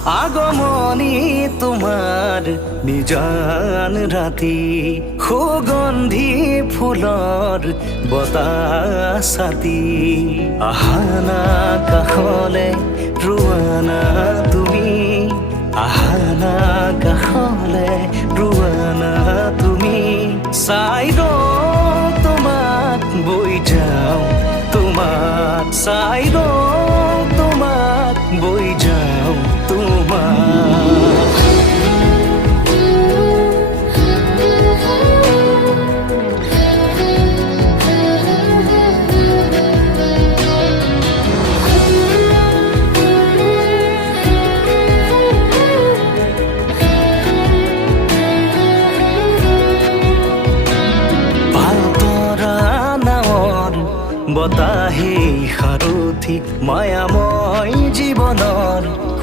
আগমনী তোমাৰ নিজান ৰাতি সুগন্ধি ফুলৰ বতাহ ছাতি আহানা কাষলে ৰোৱানা তুমি আহানা কাষলে ৰোৱানা তুমি চাই ৰওঁ তোমাক বৈ যাওঁ তোমাক চাই ৰওঁ তোমাক বৈ যাওঁ তোমাক বতাহে সাৰথি